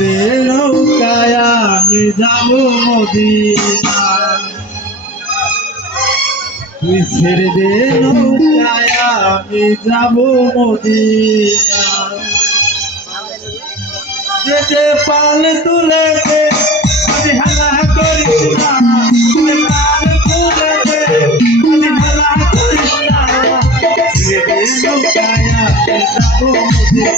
রে নৌকায় আমি যাব মদিনা, তুই ছেড়ে দে নৌকায় আমি যাব মদিনা। যে পাল তুলে দে আমি হালা করিস না, পাল তুলে দে আমি হালা করিস না, ছেড়ে দে নৌকায় আমি যাব মদিনা।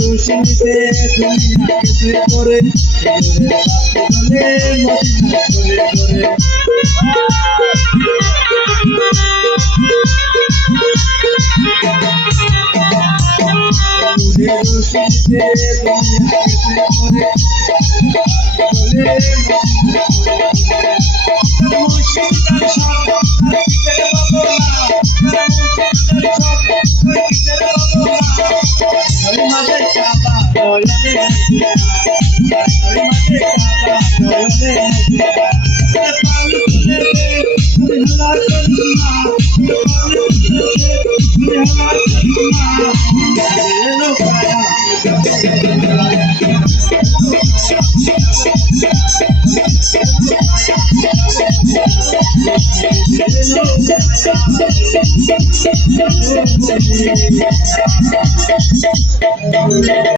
রোশনীতে দুনিয়া কেটে পড়ে মদিনা করে করে রোশনীতে দুনিয়া কেটে পড়ে